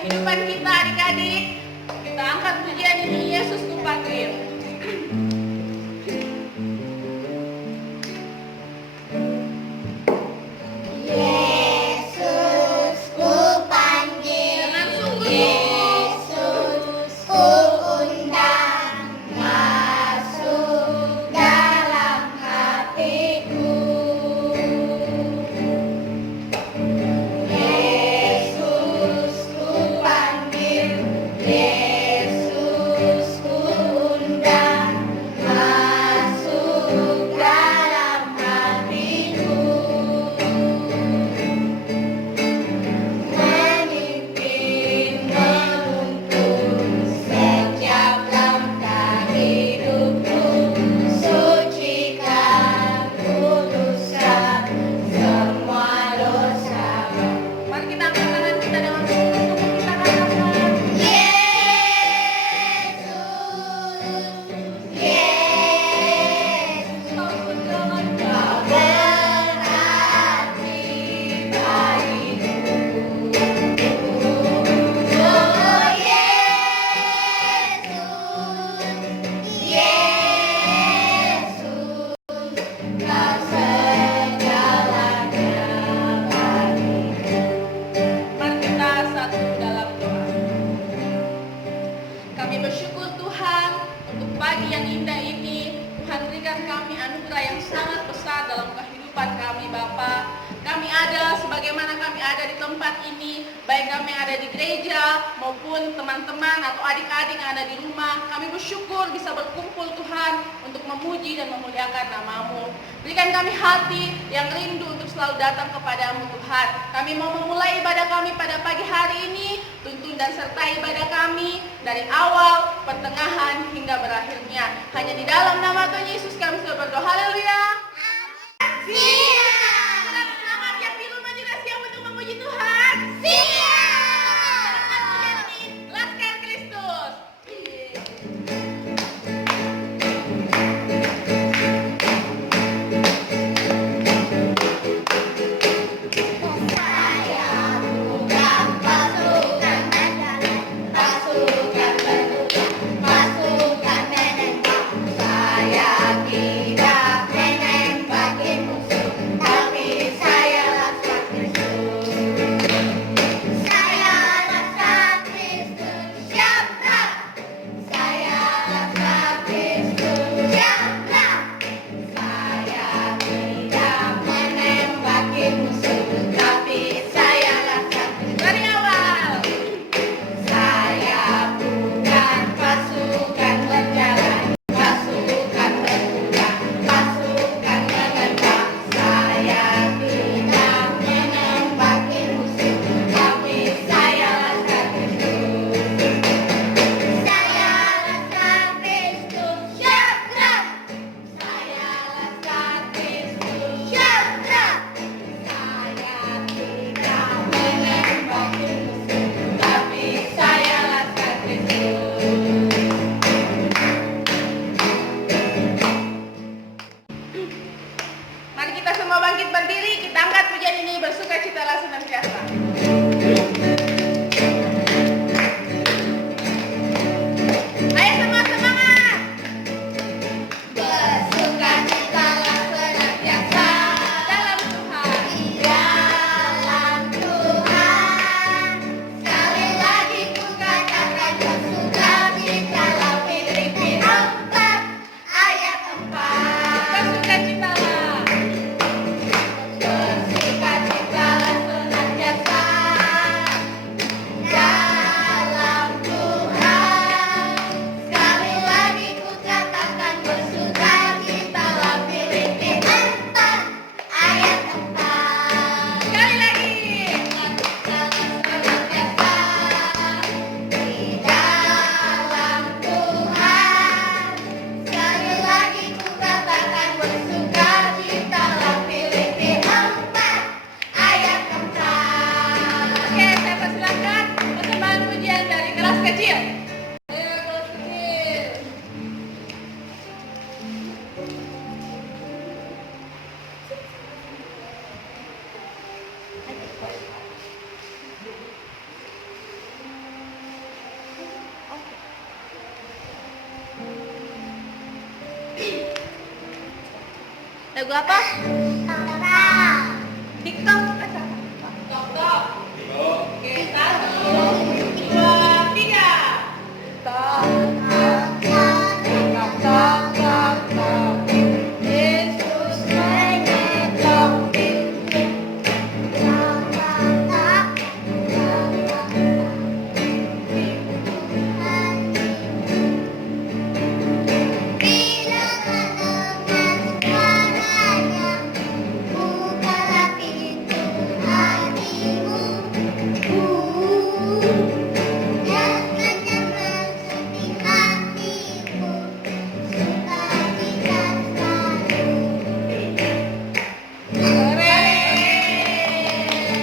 kehidupan kita adik-adik. Kita angkat pujian ini, Yesus ku panggil. Berikan kami hati yang rindu untuk selalu datang kepadamu Tuhan. Kami mau memulai ibadah kami pada pagi hari ini. Tuntun dan sertai ibadah kami dari awal, pertengahan, hingga berakhirnya. Hanya di dalam nama Tuhan Yesus kami sudah berdoa. Haleluya. Siap. Selamat yang di rumah juga siap untuk memuji Tuhan. Siap. Laskar Kristus. Saya tidak menembaki musuh. Lagu apa? TikTok. TikTok. Oke, 1, 2, 3. Tok. Tok, tok, tok, tok. Yesus mengetok pintu.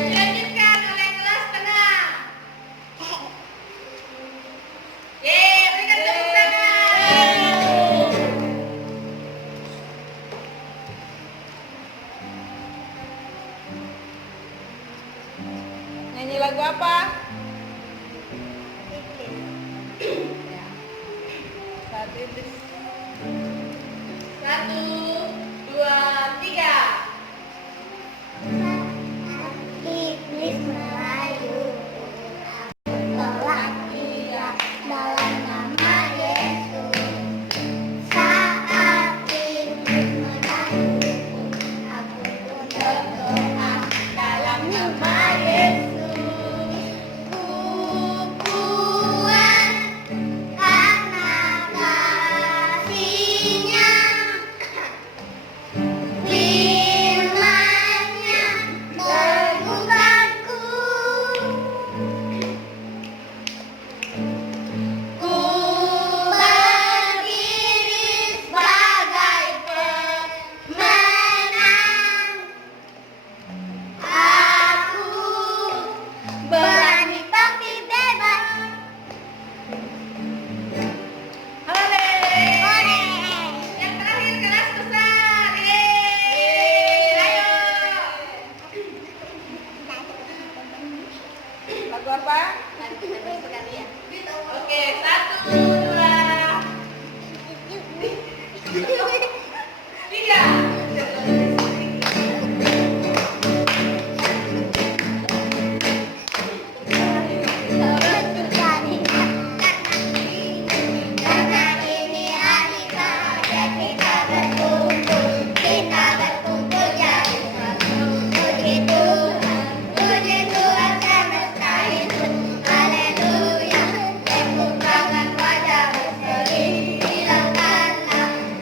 Dilanjutkan oleh kelas tengah. Yeay, berikan tepuk tangan. Nyanyi lagu apa? Ya. Satu, dua, tiga. Iblis merayu, tolak dia dalam nama Yesus. Saat iblis merayu, aku pun berdoa dalam nama Yesus. Ku kuat karena kasih-Nya. Firman-Nya mengubahku. Ku berdiri sebagai pemenang. Aku berani tapi bebas. Hore. Oleh. Yang terakhir kelas besar. Yeay. Ayo. Lagu apa? Oke, 1, 2, 3. Karena ini hari bahagia kita berkumpul jadi satu. Puji Tuhan semesta itu. Haleluya. Tepuk tangan pada berseri.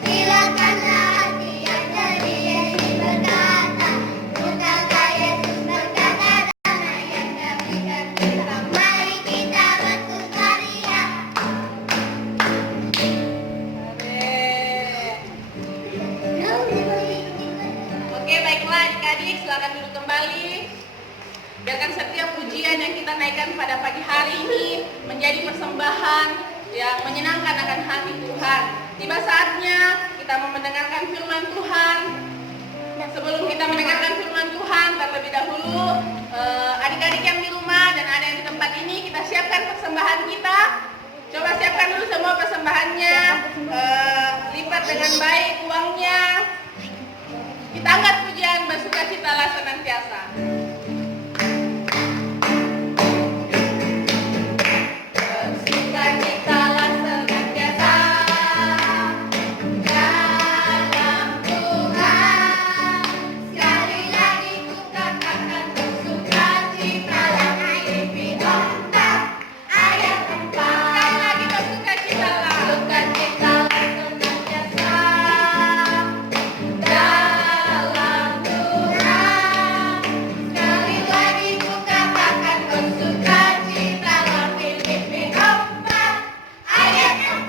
Silakanlah hati yang jadi Yesus berkata. Bukankah Yesus berkata damai yang diberikan kita. Mari kita bersukaria. Oke, baiklah adik-adik, silakan duduk kembali. Biarkan setiap pujian yang kita naikkan pada pagi hari ini menjadi persembahan yang menyenangkan akan hati Tuhan. Tiba saatnya kita mau mendengarkan firman Tuhan. Sebelum kita mendengarkan firman Tuhan, terlebih dahulu adik-adik yang di rumah dan ada yang di tempat ini, kita siapkan persembahan kita. Coba siapkan dulu semua persembahannya, lipat dengan baik uangnya. Kita angkat pujian bersukacitalah senantiasa. Bersukacitalah senantiasa dalam Tuhan. Sekali lagi ku katakan bersukacitalah Filipi 4 ayat 4. Sekali lagi bersukacitalah. Bersukacitalah senantiasa dalam Tuhan. Sekali lagi ku katakan bersukacitalah Filipi 4 ayat 4.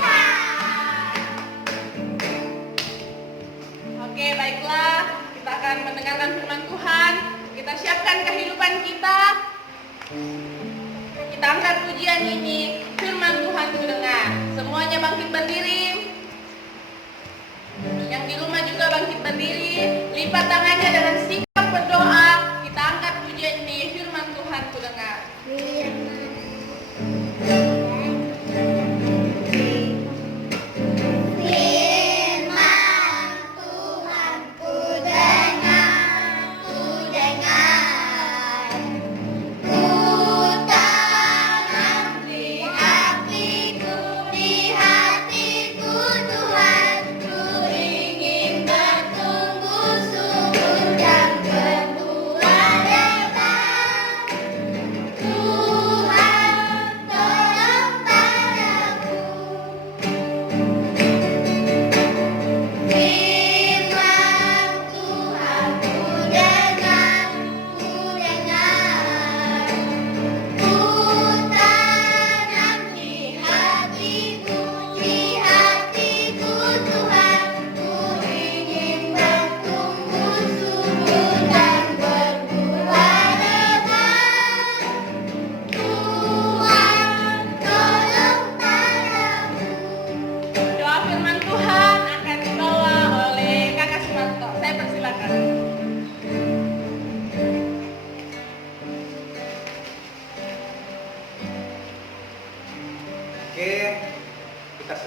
Oke, baiklah. Kita akan mendengarkan firman Tuhan. Kita siapkan kehidupan kita. Kita angkat pujian ini. Firman Tuhan ku dengar. Semuanya bangkit berdiri. Yang di rumah juga bangkit berdiri. Lipat tangannya dengan sikap berdoa. Kita angkat pujian ini. Firman Tuhan ku dengar. Firman Tuhan ku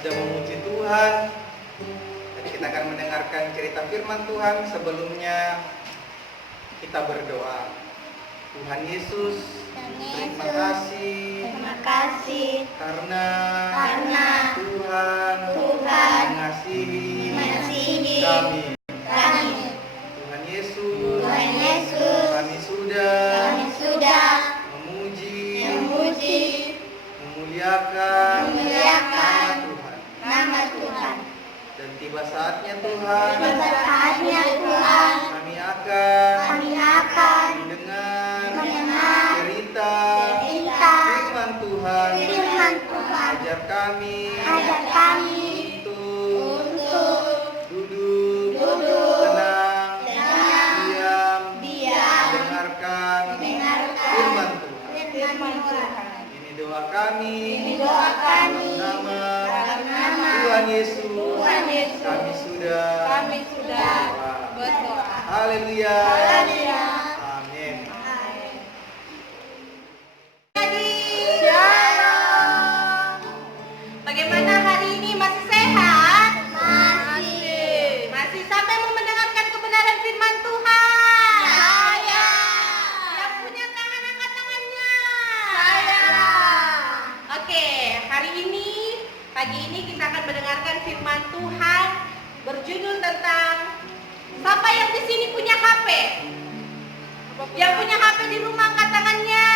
sudah memuji Tuhan. Jadi kita akan mendengarkan cerita firman Tuhan. Sebelumnya kita berdoa. Tuhan Yesus, terima kasih Terima kasih karena Tuhan mengasihi mengasihi kami. kami. Tuhan Yesus, Tuhan Yesus, kami sudah sudah memuji, memuliakan memuliakan nama Tuhan. nama Tuhan. Dan tiba saatnya Tuhan, Tiba saatnya Tuhan, kami akan kami akan mendengar cerita firman Tuhan. Ajar kami ajar kami untuk duduk tenang, diam, mendengarkan firman Tuhan. firman Tuhan. Ini doa kami. Doa kami Dalam dalam nama nama Tuhan Yesus. Tuhan Yesus. Kami sudah berdoa. Haleluya. Haleluya. Amin. Shalom. Bagaimana hari ini, masih sehat? Masih sampai mau mendengarkan kebenaran firman Tuhan? Saya. Yang punya tangan, angkat tangannya. Saya. Oke, hari ini, pagi ini kita akan mendengarkan firman Tuhan berjudul tentang siapa yang di sini punya HP? Yang punya HP di rumah angkat tangannya.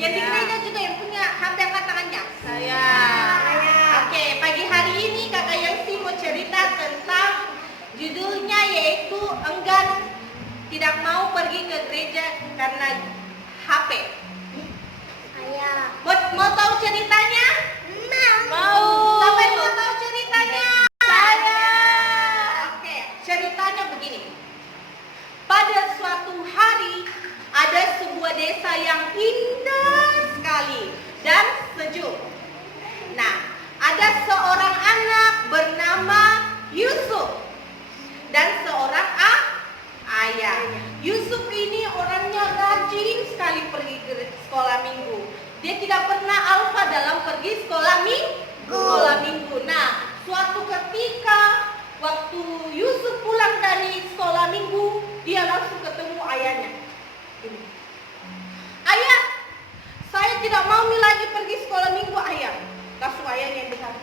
Yang di gereja juga yang punya HP angkat tangannya. Saya. Oke, pagi hari ini Kakak Yangsi mau cerita tentang judulnya yaitu enggan tidak mau pergi ke gereja karena HP. Saya. Mau tahu ceritanya? Mau. Siapa yang mau tahu ceritanya? Saya. Oke, ceritanya begini. Pada suatu hari ada sebuah desa yang indah sekali dan sejuk. Nah, ada seorang anak bernama Yusuf dan seorang ayah. Yusuf ini orangnya rajin sekali pergi ke sekolah minggu. Dia tidak pernah alfa dalam pergi sekolah minggu. Nah, suatu ketika waktu Yusuf pulang dari sekolah minggu, dia langsung ketemu ayahnya. Ayah, saya tidak mau lagi pergi sekolah minggu, ayah. Langsung ayahnya bilang,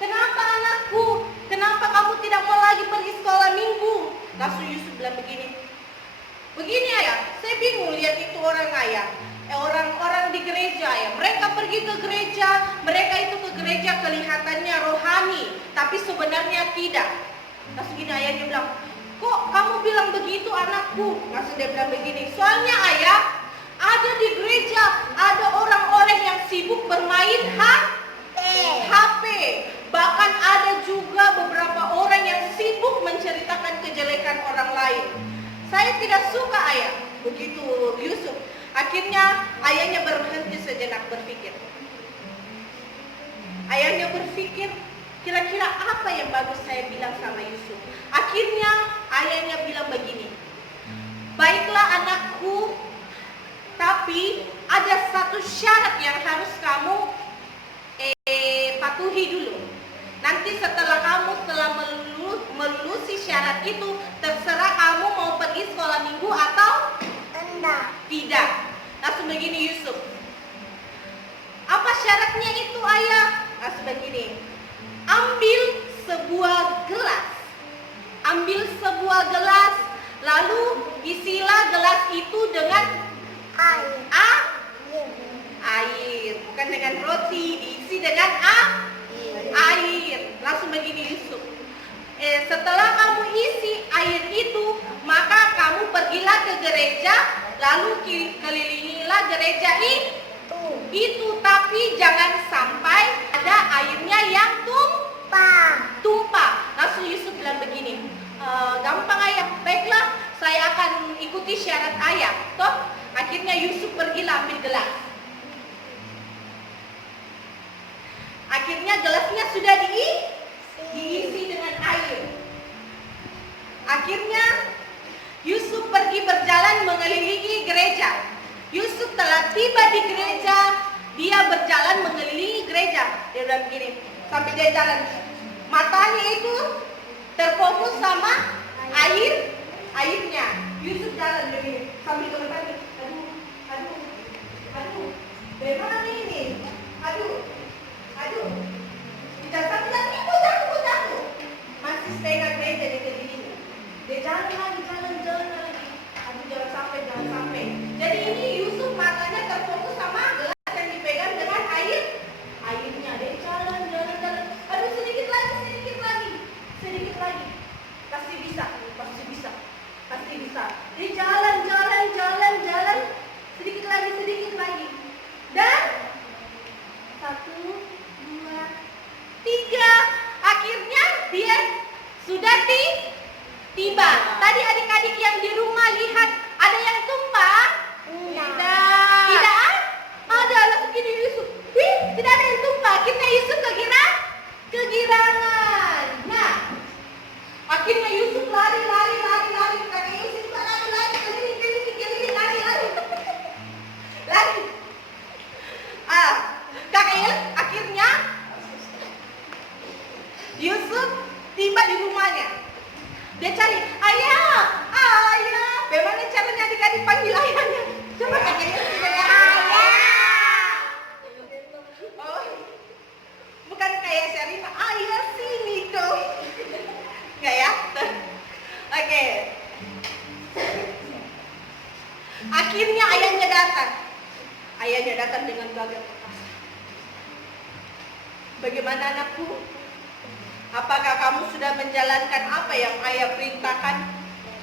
kenapa anakku? Kenapa kamu tidak mau lagi pergi sekolah minggu? Langsung Yusuf bilang begini ayah, saya bingung lihat itu orang ayah. Orang-orang di gereja ya, mereka pergi ke gereja, mereka itu ke gereja kelihatannya rohani, tapi sebenarnya tidak. Langsung gini ayahnya bilang, kok kamu bilang begitu anakku? Langsung dia bilang begini, soalnya ayah, ada di gereja, ada orang-orang yang sibuk bermain HP. Bahkan ada juga beberapa orang yang sibuk menceritakan kejelekan orang lain. Saya tidak suka ayah, begitu Yusuf. Akhirnya ayahnya berhenti sejenak berpikir. Ayahnya berpikir, kira-kira apa yang bagus saya bilang sama Yusuf. Akhirnya ayahnya bilang begini, baiklah anakku, tapi ada satu syarat yang harus kamu patuhi dulu. Nanti setelah kamu melulusi syarat itu, terserah kamu mau pergi sekolah minggu atau tidak. Langsung begini Yusuf, apa syaratnya itu ayah? Langsung begini, ambil sebuah gelas, lalu isilah gelas itu dengan air, bukan dengan roti, diisi dengan air. Langsung begini Yusuf, setelah kamu isi air itu, maka kamu pergilah ke gereja, lalu kelilingilah gereja itu, tapi jangan sampai ada airnya yang tumpah. Langsung Yusuf bilang begini, gampang ayah, baiklah saya akan ikuti syarat ayah. Toh akhirnya Yusuf pergilah ambil gelas. Akhirnya gelasnya sudah diisi dengan air. Akhirnya Yusuf pergi berjalan mengelilingi gereja. Yusuf telah tiba di gereja, dia berjalan mengelilingi gereja. Dia bilang begini, sampai dia jalan. Matanya itu terfokus sama airnya. Yusuf jalan begini sambil bertanya, aduh, bagaimana ini? Aduh. Tidak sampai lagi, jatuh. Masih setengah gereja di kediri. Dia jalan lagi. Aduh, jangan sampai. Jadi ini Yusuf matanya terfokus sama gelas yang dipegang dengan airnya. Dia jalan. Aduh, sedikit lagi. Pasti bisa. Dia jalan. Sedikit lagi. Dan 1, 2, 3. Akhirnya dia sudah tiba. Tadi adik-adik yang di rumah lihat ada yang tumpah? Tidak ada. Langsung gini Yusuf. Tidak ada yang tumpah. Akhirnya Yusuf kegirangan. Nah, akhirnya Yusuf lari. Kakek Yusuf juga lari. Keliling, lari. Kakek akhirnya Yusuf tiba di rumahnya. Dia cari, ayah. Bagaimana caranya adik-adik panggil ayahnya? Coba kakek Yusuf ayah. Oh, bukan kayak Syarifah, ayah sini dong. Enggak ya? Oke. Akhirnya ayahnya datang dengan gagah perkasa. Bagaimana anakku? Apakah kamu sudah menjalankan apa yang ayah perintahkan?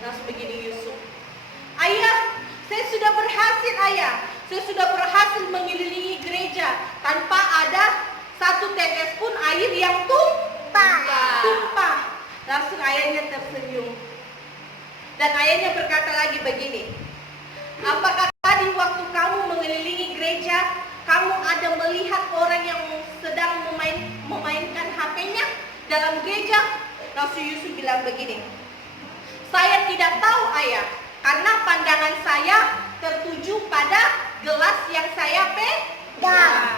Langsung begini Yusuf. Ayah, saya sudah berhasil ayah. Saya sudah berhasil mengelilingi gereja tanpa ada satu tetes pun air yang tumpah. Langsung ayahnya tersenyum. Dan ayahnya berkata lagi begini. Apakah tadi waktu kamu mengelilingi gereja, kamu ada melihat orang yang sedang memainkan HP-nya dalam gereja? Langsung Yusuf bilang begini. Saya tidak tahu ayah, karena pandangan saya tertuju pada gelas yang saya pegang.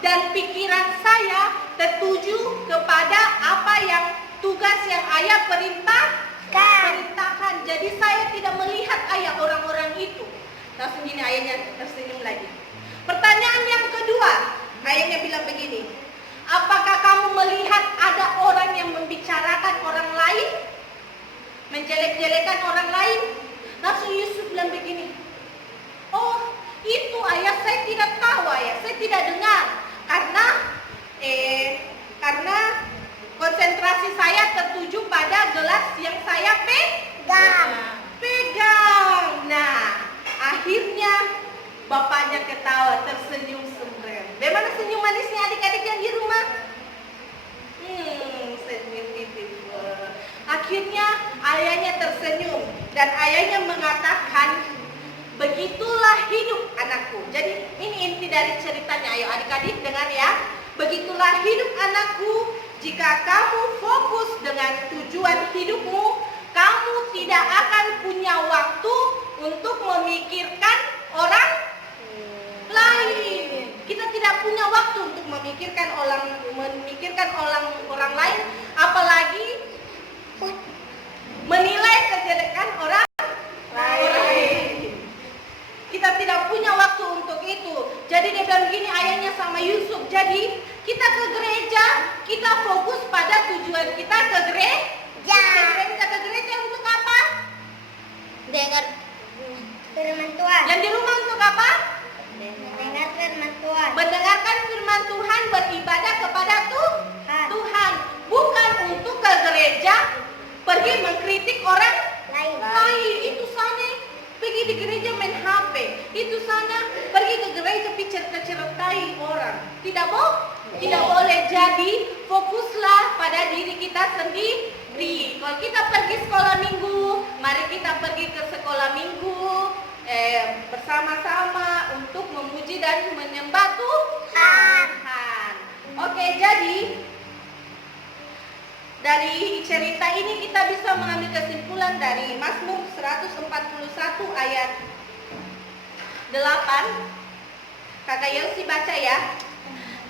Dan pikiran saya tertuju kepada apa yang tugas yang ayah perintahkan. Jadi saya tidak melihat ayah orang-orang itu. Langsung gini ayahnya tersenyum lagi. Pertanyaan yang kedua, ayahnya bilang begini. Apakah kamu melihat ada orang yang membicarakan orang lain? Menjelek-jelekan orang lain? Langsung Yusuf bilang begini. Oh, itu ayah, saya tidak tahu ayah, saya tidak dengar. Karena konsentrasi saya tertuju pada gelas yang saya pegang. Nah, akhirnya bapaknya ketawa, tersenyum sembreng. Bagaimana senyum manisnya adik-adik yang di rumah? Senyum itu. Akhirnya ayahnya tersenyum dan ayahnya mengatakan, begitulah hidup anakku. Jadi ini inti dari ceritanya. Ayo adik-adik dengar ya. Begitulah hidup anakku. Jika kamu fokus dengan tujuan hidupmu, kamu tidak akan punya waktu untuk memikirkan orang lain. Kita tidak punya waktu untuk memikirkan orang lain, apalagi menilai kejelekan orang lain. Kita tidak punya waktu untuk itu. Jadi dia bilang gini ayahnya sama Yusuf. Jadi kita ke gereja, kita fokus pada tujuan kita ke gereja. Ke gereja untuk apa? Dengar firman Tuhan. Yang di rumah untuk apa? Mendengar firman Tuhan. Mendengarkan firman Tuhan, beribadah kepada Tuhan. Bukan untuk ke gereja, pergi mengkritik orang lain. Itu sana pergi di gereja main HP. Itu sana pergi ke gereja certai orang. Tidak boleh. Jadi fokuslah pada diri kita sendiri. Kalau kita pergi sekolah minggu, mari kita pergi ke sekolah minggu bersama-sama untuk memuji dan menyembah Tuhan. Oke, jadi dari cerita ini kita bisa mengambil kesimpulan dari Mazmur 141 ayat 8. Kakak Yosi baca ya.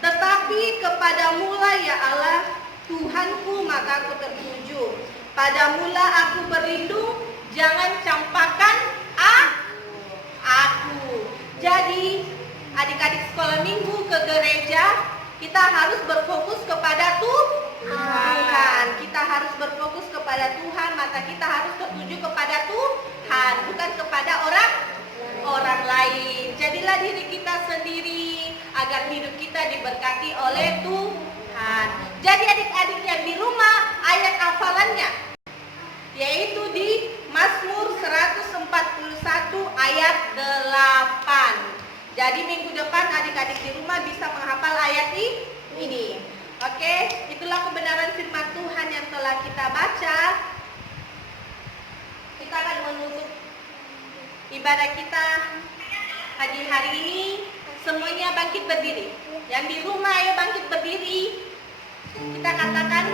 Tetapi kepadamu-lah ya Allah, Tuhanku mataku tertuju. Padamu-lah aku berlindung, jangan campakkan aku. Jadi, adik-adik sekolah minggu ke gereja, kita harus berfokus kepada Tuhan. Kita harus berfokus kepada Tuhan, mata kita harus tertuju kepada Tuhan, bukan kepada orang lain. Jadilah diri kita sendiri agar hidup kita diberkati oleh Tuhan. Jadi adik-adik yang di rumah, ayat hafalannya yaitu di Mazmur 141 ayat 8. Jadi minggu depan adik-adik di rumah bisa menghafal ayat ini. Oke, itulah kebenaran firman Tuhan yang telah kita baca. Kita akan menutup ibadah kita pagi hari ini. Semuanya bangkit berdiri. Yang di rumah ayo bangkit berdiri. Kita katakan,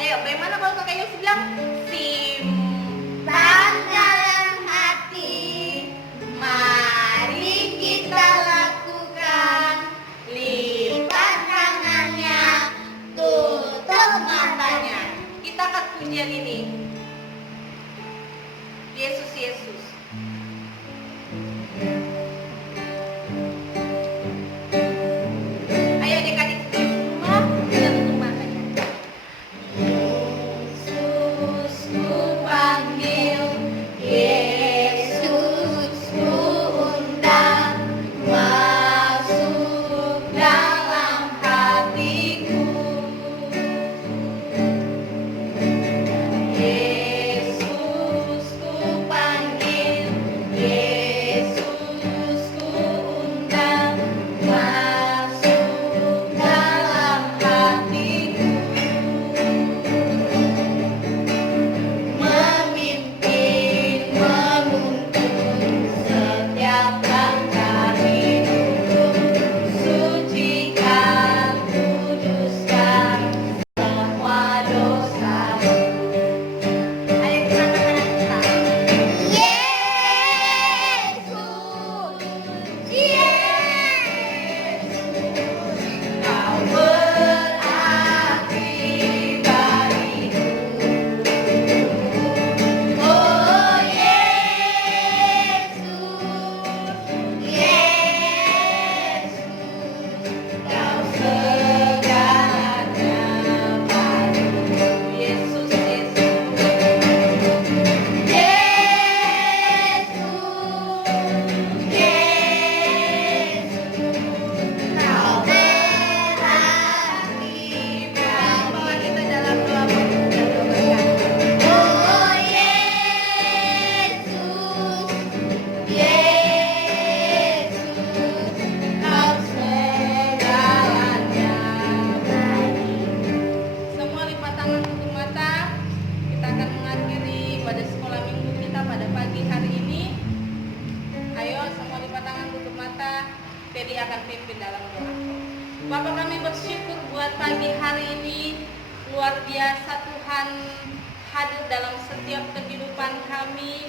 ayo bagaimana kalau Kakak Yosi bilang? Simpan dalam hati, mari kita lakukan. Lipat tangannya, tutup matanya. Kita akan pujian ini. Yesus, Yesus. Ayo adik-adik di rumah, kita tutup matanya. Yesus ku panggil, Yesus ku undang, masuk dalam hatiku. Yesus ku panggil, Yesus ku undang, masuk dalam hatiku. Memimpin, menuntun setiap langkah hidupku, sucikan, kuduskan semua dosaku. Ayo kita katakan Yesus, Kau berarti bagiku. Oh Yesus, Yesus, Kau segalanya bagiku. Yesus, Yesus, Kau berarti bawa kita dalam doa mengucapkan, oh Yesus, Yesus, Kau segalanya bagiku. Semua lipat tangan, tutup mata. Kita akan mengakhiri ibadah sekolah minggu kita pada pagi hari ini. Ayo semua lipat tangan, tutup mata. Teddy akan pimpin dalam doa. Bapak, kami bersyukur buat pagi hari ini. Luar biasa Tuhan hadir dalam setiap kehidupan kami.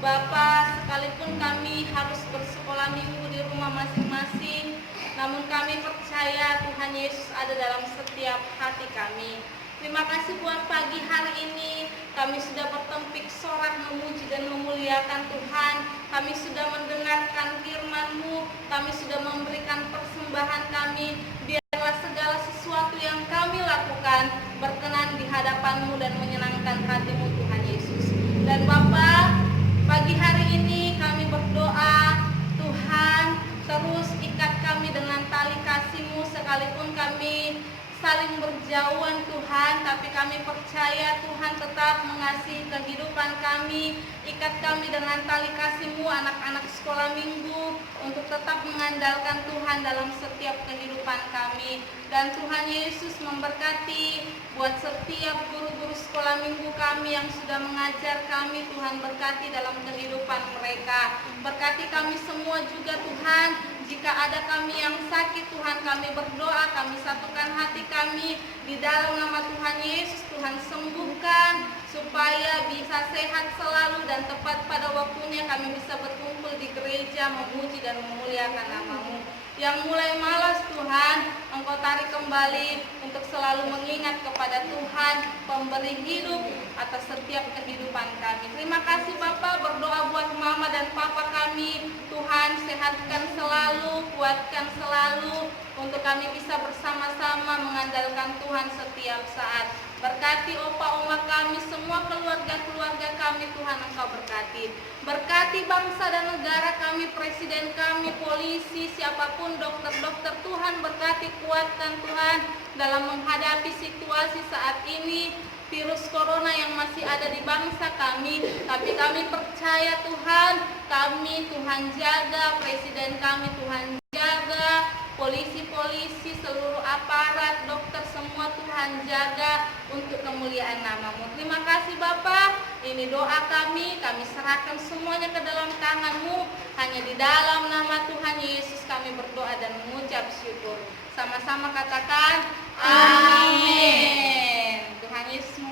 Bapak, sekalipun kami harus bersekolah minggu di rumah masing-masing, namun kami percaya Tuhan Yesus ada dalam setiap hati kami. Terima kasih buat pagi hari ini. Kami sudah bertempik sorak memuji dan memuliakan Tuhan. Kami sudah mendengarkan firman-Mu. Kami sudah memberikan persembahan kami. Biarlah segala sesuatu yang kami lakukan berkenan di hadapan-Mu dan menyenangkan hati-Mu Tuhan Yesus. Dan Bapa, pagi hari ini kami berdoa, Tuhan terus ikat kami dengan tali kasih-Mu sekalipun kami saling berjauhan Tuhan, tapi kami percaya Tuhan tetap mengasihi kehidupan kami. Ikat kami dengan tali kasih-Mu anak-anak sekolah minggu untuk tetap mengandalkan Tuhan dalam setiap kehidupan kami. Dan Tuhan Yesus memberkati buat setiap guru-guru sekolah minggu kami yang sudah mengajar kami. Tuhan berkati dalam kehidupan mereka. Berkati kami semua juga Tuhan. Jika ada kami yang sakit, Tuhan kami berdoa, kami satukan hati kami di dalam nama Tuhan Yesus. Tuhan sembuhkan supaya bisa sehat selalu dan tepat pada waktunya kami bisa berkumpul di gereja memuji dan memuliakan nama-Mu. Yang mulai malas Tuhan, Engkau tarik kembali untuk selalu mengingat kepada Tuhan, pemberi hidup atas setiap kehidupan kami. Terima kasih Bapa, berdoa buat Mama dan Papa kami. Tuhan sehatkan selalu, kuatkan selalu, untuk kami bisa bersama-sama mengandalkan Tuhan setiap saat. Berkati opa oma kami, semua keluarga-keluarga kami, Tuhan Engkau berkati. Berkati bangsa dan negara kami, presiden kami, polisi, siapapun, dokter-dokter, Tuhan berkati, kuatkan Tuhan dalam menghadapi situasi saat ini, virus corona yang masih ada di bangsa kami. Tapi kami percaya Tuhan, kami Tuhan jaga, presiden kami Tuhan jaga, polisi-polisi, seluruh aparat, dokter, semua Tuhan jaga untuk kemuliaan nama-Mu. Terima kasih Bapa, ini doa kami serahkan semuanya ke dalam tangan-Mu. Hanya di dalam nama Tuhan Yesus kami berdoa dan mengucap syukur. Sama-sama katakan, amin. Tuhan Yesus